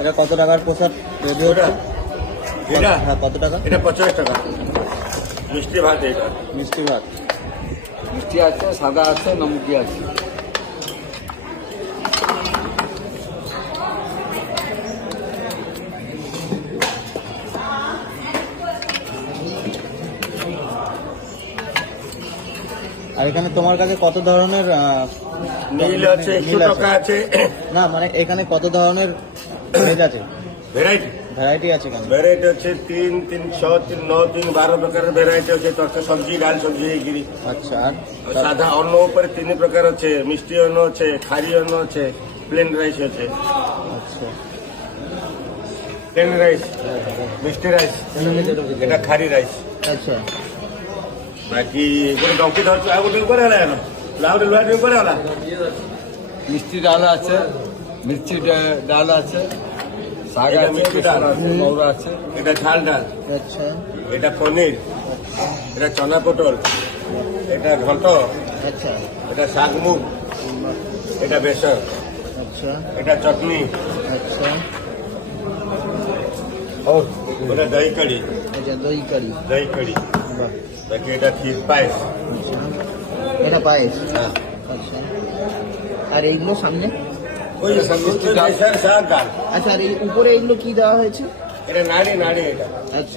এটা কত টাকার প্রসাদ রেডি হচ্ছে? এটা হ্যাঁ, কত টাকা? এটা 50 টাকা। মিষ্টি ভাত এটা। মিষ্টি ভাত। মিষ্টি আছে, সাদা আছে, নমকি আছে। আর এখানে তোমার কাছে কত ধরনের নীল আছে, 100 টাকা আছে। না মানে এখানে কত ধরনের ভেজ আছে? ভ্যারাইটি ভ্যারাইটি আছে এখানে? ভ্যারাইটি আছে 3, 3, 6, 3, 9, 3, 12 ପ୍ରକାର ଭେରାଇଟି ଅଛି। ତରକାରୀ ସବଜି ଡାଲ ସବଜି ହେଇକିରି আচ্ছা। আর ସାଧା ଅନ୍ନ ଉପରେ 3 ପ୍ରକାର ଅଛି। ମିଷ୍ଟି ଅନ୍ନ ଅଛି, ଖାରି ଅନ୍ନ ଅଛି, ପ୍ଲେନ୍ ରାଇସ୍ ଅଛି। আচ্ছা। ପ୍ଲେନ୍ ରାଇସ୍, ମିଷ୍ଟି ରାଇସ୍, এটা ଖାରି ରାଇସ୍। আচ্ছা। ବାକି ଗୋଟେ ଡଙ୍କି ଧରିଛୁ, ଆଉ ଗୋଟେ ଉପରେ ହେଲା ଆଉ ଗୋଟେ ଲୁହା ଉପରେ ହେଲା। মিষ্টি ডাল আছে, মির্চি ডাল আছে, শাক এটা আছে, মিষ্টি ডাল। কেশর আছে, মৌরা আছে। এটা ঝাল ডাল, আচ্ছা। এটা পনির, এটা চনা পটল, এটা ঘন্ট, আচ্ছা। এটা শাক মুগ, এটা বেসন, আচ্ছা। এটা চটনি, আচ্ছা। ওটা দহি কড়ি, আচ্ছা, দই কারি। দহি কড়ি। বাহ। বাকি এটা ক্ষীর পায়েস। আচ্ছা। এটা পায়েস। হ্যাঁ, আচ্ছা। আর এইগুলো সামনে? ওই মিষ্টি ডাল, শাক ডাল। আচ্ছা, আর এই উপরে এইগুলো কি দেওয়া হয়েছে? এটা নাড়ি নাড়ি এটা। আচ্ছা।